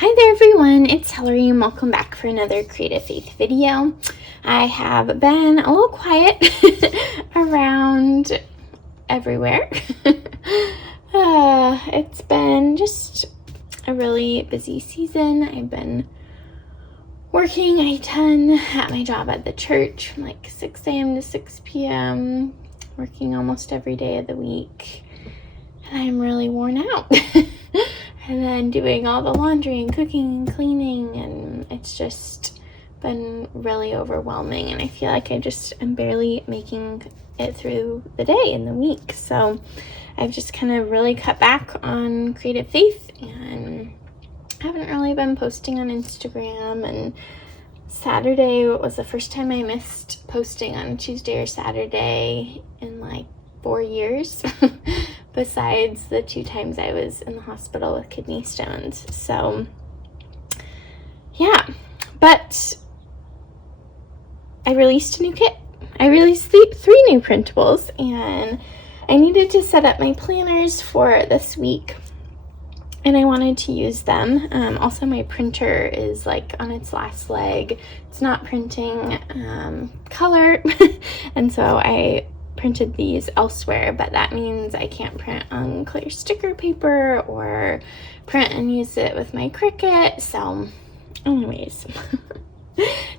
Hi there everyone, it's Hillary and welcome back for another Creative Faith video. I have been a little quiet around everywhere. It's been just a really busy season. I've been working a ton at my job at the church from like 6 a.m. to 6 p.m. working almost every day of the week, and I'm really worn out. And then doing all the laundry and cooking and cleaning, and it's just been really overwhelming, and I feel like I just am barely making it through the day and the week. So I've just kind of really cut back on Creative Faith and haven't really been posting on Instagram. And Saturday was the first time I missed posting on Tuesday or Saturday in like 4 years. Besides the 2 times I was in the hospital with kidney stones. So yeah, but I released a new kit. I released 3 new printables, and I needed to set up my planners for this week, and I wanted to use them. Also, my printer is like on its last leg. It's not printing color, and so I printed these elsewhere, but that means I can't print on clear sticker paper or print and use it with my Cricut. So anyways,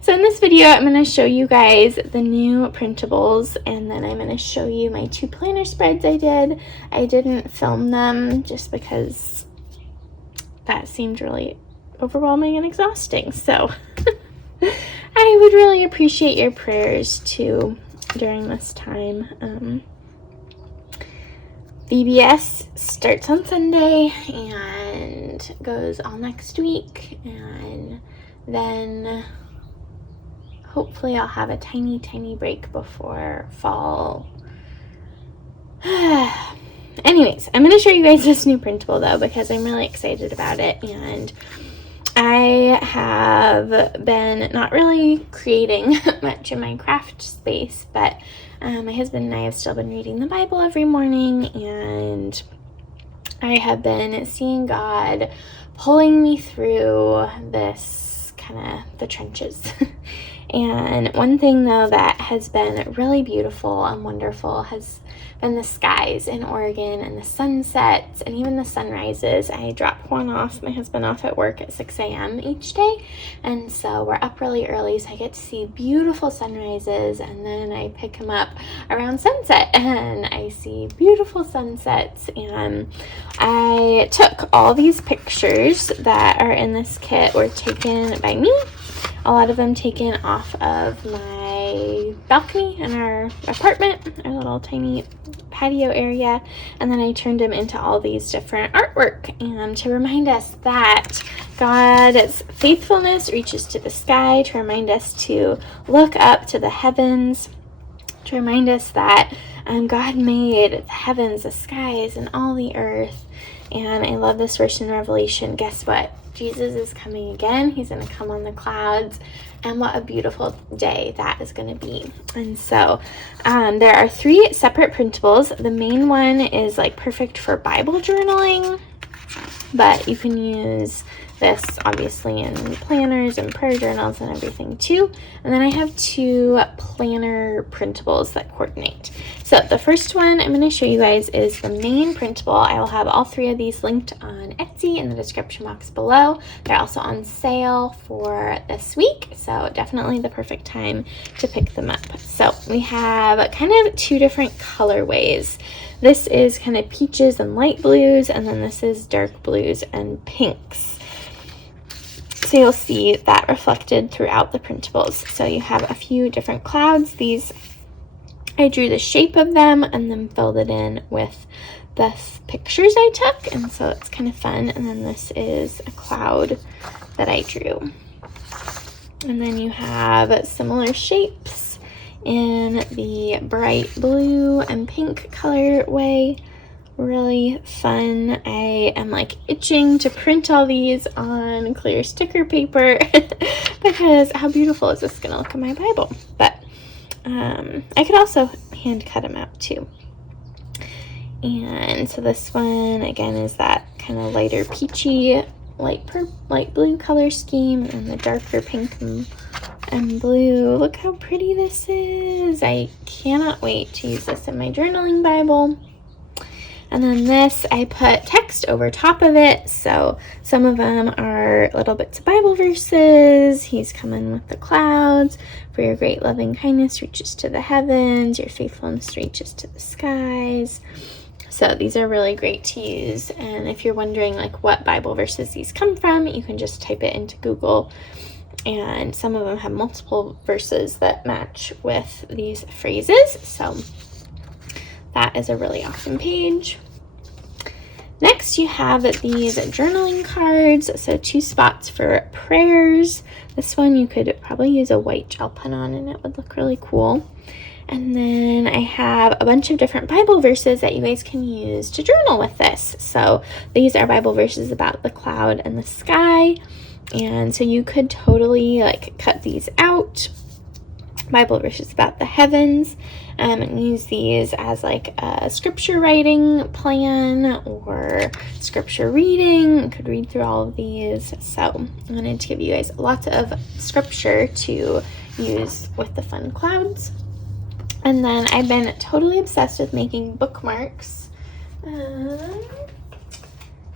so in this video I'm going to show you guys the new printables, and then I'm going to show you my 2 planner spreads I did. I didn't film them just because that seemed really overwhelming and exhausting, so I would really appreciate your prayers too during this time. VBS starts on Sunday and goes all next week, and then hopefully I'll have a tiny break before fall. Anyways, I'm going to show you guys this new printable though, because I'm really excited about it, and I have been not really creating much in my craft space, but my husband and I have still been reading the Bible every morning, and I have been seeing God pulling me through this kind of the trenches. And one thing though that has been really beautiful and wonderful has been the skies in Oregon and the sunsets and even the sunrises. I drop my husband off at work at 6 a.m. each day, and so we're up really early, so I get to see beautiful sunrises, and then I pick him up around sunset and I see beautiful sunsets. And I took all these pictures that are in this kit were taken by me. A lot of them taken off of my balcony in our apartment, our little tiny patio area, and then I turned them into all these different artwork, and to remind us that God's faithfulness reaches to the sky, to remind us to look up to the heavens, to remind us that God made the heavens, the skies, and all the earth. And I love this verse in Revelation. Guess what? Jesus is coming again. He's going to come on the clouds, and what a beautiful day that is going to be. And so there are 3 separate printables. The main one is like perfect for Bible journaling, but you can use this obviously in planners and prayer journals and everything too. And then I have 2 planner printables that coordinate. So the first one I'm going to show you guys is the main printable. I will have all 3 of these linked on Etsy in the description box below. They're also on sale for this week, so definitely the perfect time to pick them up. So we have kind of 2 different colorways. This is kind of peaches and light blues, and then this is dark blues and pinks. So you'll see that reflected throughout the printables. So you have a few different clouds. These, I drew the shape of them and then filled it in with the pictures I took, and so it's kind of fun. And then this is a cloud that I drew. And then you have similar shapes in the bright blue and pink colorway. Really fun. I am like itching to print all these on clear sticker paper because how beautiful is this gonna look in my Bible? But I could also hand cut them out too. And so this one again is that kind of lighter peachy light blue color scheme and the darker pink and blue. Look how pretty this is. I cannot wait to use this in my journaling Bible. And then this, I put text over top of it. So some of them are little bits of Bible verses. He's coming with the clouds. For your great loving kindness reaches to the heavens. Your faithfulness reaches to the skies. So these are really great to use. And if you're wondering like what Bible verses these come from, you can just type it into Google. And some of them have multiple verses that match with these phrases. So that is a really awesome page. Next, you have these journaling cards. So 2 spots for prayers. This one you could probably use a white gel pen on and it would look really cool. And then I have a bunch of different Bible verses that you guys can use to journal with this. So these are Bible verses about the cloud and the sky. And so you could totally like cut these out. Bible verses about the heavens, and use these as like a scripture writing plan or scripture reading. You could read through all of these. So I wanted to give you guys lots of scripture to use with the fun clouds. And then I've been totally obsessed with making bookmarks.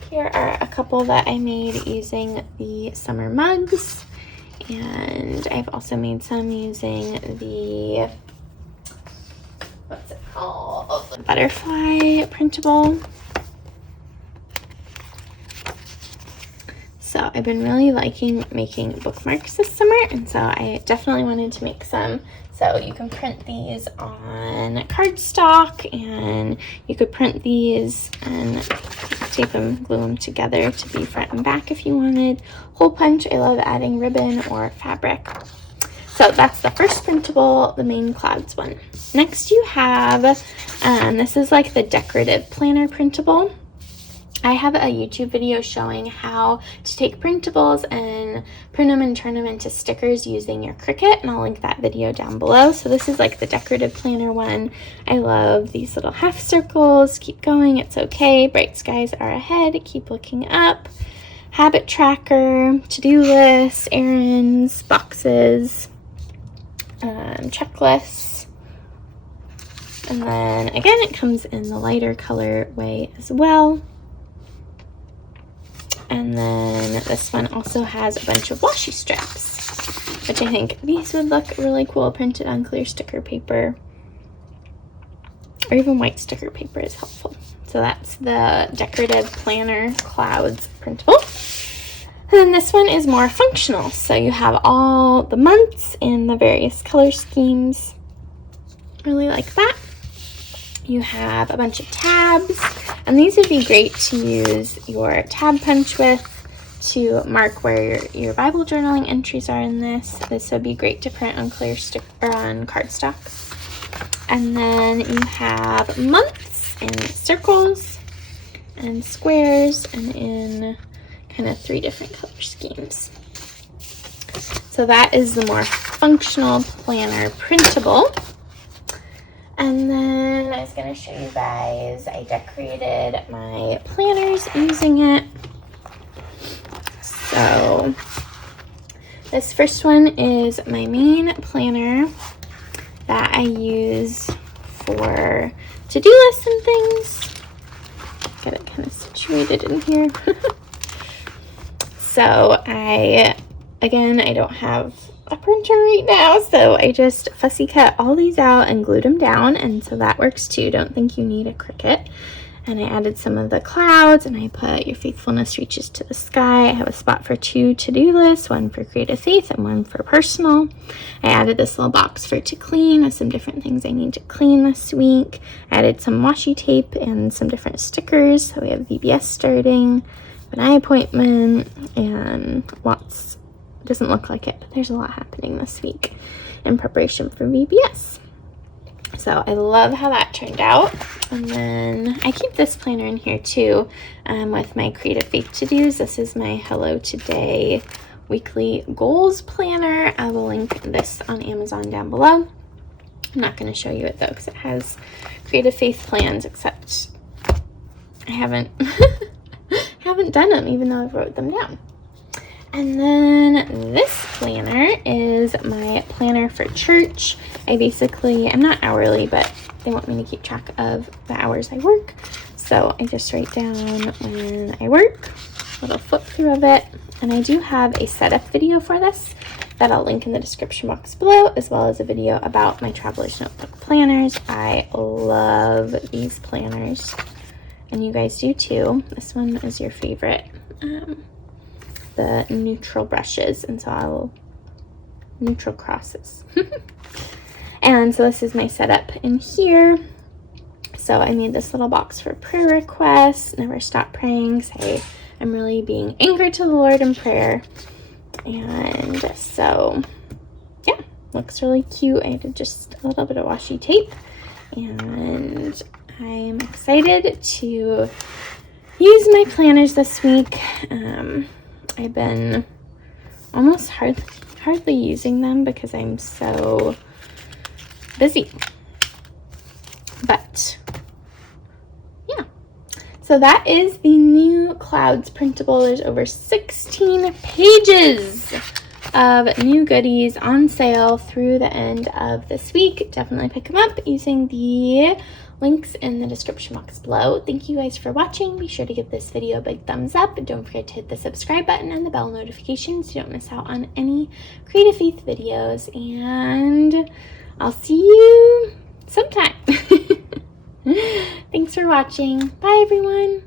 Here are a couple that I made using the summer mugs. And I've also made some using the, what's it called? The butterfly printable. So I've been really liking making bookmarks this summer, and so I definitely wanted to make some. So you can print these on cardstock, and you could print these and tape them, glue them together to be front and back if you wanted. Hole punch, I love adding ribbon or fabric. So that's the first printable, the main clouds one. Next you have, this is like the decorative planner printable. I have a YouTube video showing how to take printables and print them and turn them into stickers using your Cricut, and I'll link that video down below. So this is like the decorative planner one. I love these little half circles. Keep going, it's okay. Bright skies are ahead. Keep looking up. Habit tracker, to-do list, errands, boxes, checklists. And then again, it comes in the lighter color way as well. And then this one also has a bunch of washi strips, which I think these would look really cool printed on clear sticker paper, or even white sticker paper is helpful. So that's the decorative planner clouds printable. And then this one is more functional. So you have all the months in the various color schemes. Really like that. You have a bunch of tabs, and these would be great to use your tab punch with to mark where your Bible journaling entries are in this. This would be great to print on clear stick or on cardstock. And then you have months in circles and squares and in kind of 3 different color schemes. So that is the more functional planner printable. And then I was going to show you guys, I decorated my planners using it. So this first one is my main planner that I use for to-do lists and things. Get it kind of situated in here. So I don't have a printer right now, so I just fussy cut all these out and glued them down, and so that works too. Don't think you need a Cricut. And I added some of the clouds, and I put your faithfulness reaches to the sky. I have a spot for 2 to-do lists, one for creative faith and one for personal. I added this little box for to clean with some different things I need to clean this week. I added some washi tape and some different stickers. So we have VBS starting, an eye appointment, and lots. Doesn't look like it, but there's a lot happening this week in preparation for VBS. So I love how that turned out. And then I keep this planner in here too with my creative faith to-dos. This is my Hello Today weekly goals planner. I will link this on Amazon down below. I'm not going to show you it though because it has creative faith plans, except I haven't haven't done them, even though I've wrote them down. And then this planner is my planner for church. I'm not hourly, but they want me to keep track of the hours I work. So I just write down when I work, a little flip through of it. And I do have a setup video for this that I'll link in the description box below, as well as a video about my Traveler's Notebook planners. I love these planners, and you guys do too. This one is your favorite, the neutral brushes, and so neutral crosses. And so this is my setup in here. So I made this little box for prayer requests, never stop praying, say I'm really being anchored to the Lord in prayer. And so, yeah, looks really cute. I did just a little bit of washi tape, and I'm excited to use my planners this week. I've been almost hardly using them because I'm so busy. But yeah, so that is the new Clouds printable. There's over 16 pages of new goodies on sale through the end of this week. Definitely pick them up using the links in the description box below. Thank you guys for watching. Be sure to give this video a big thumbs up, and don't forget to hit the subscribe button and the bell notification so you don't miss out on any Creative Faith videos. And I'll see you sometime. Thanks for watching. Bye, everyone.